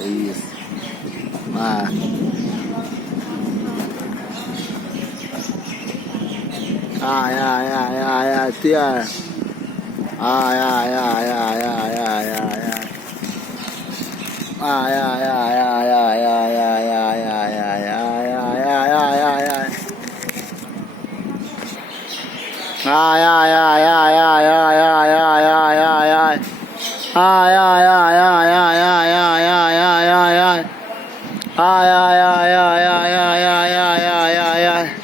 Isso. Ai, tia. Ai, ai, ai, ai, ai, ai, ai, ai. Ai, ai, ai, ai, ai, ai, ai, ai, ai, ai, ai, ai, ai, ai, ai, ai. Ai, ai, ai, ai, ai, ai, ai, ai, ai, ai, ai. Ai, ai, ai, ai, ai, ai, ai, ai, ai, ai, ai. Ai, ai, ai, ai, ai, ai, ai, ai, ai, ai, ai.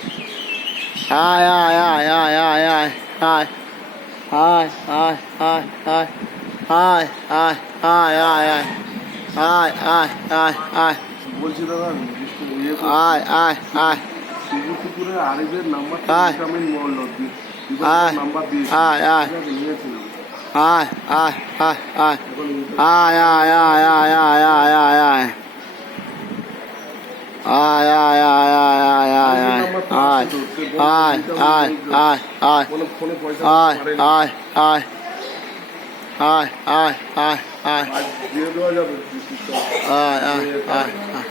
Ai, ai, ai, ai, ai, ai, ai. Ai, ai, ai, ai. Ai, ai, ai, ai, ai. Ai, ai, ai, ai. বলছি দাদা Ai, ai, ai. শিবপুকুরের আরেকদের নাম্বার আয়। আমি আয়, নাম্বার আয়, আয়। দিয়েছি নিয়েছিলাম Ai, ai, ai, ai. এখন Ai, ai, ai, ai, ai, ai, ai, ai. Ai, ai, ai, ai, ai, ai, ai. Ai, ai, ai, ai, ai. বলে ফোনে পয়সা Ai, পারেনি ai, ai. Ai, ai, ai, ai. আজ দিয়ে দেওয়া যাবে Ai, ai, ai, ai.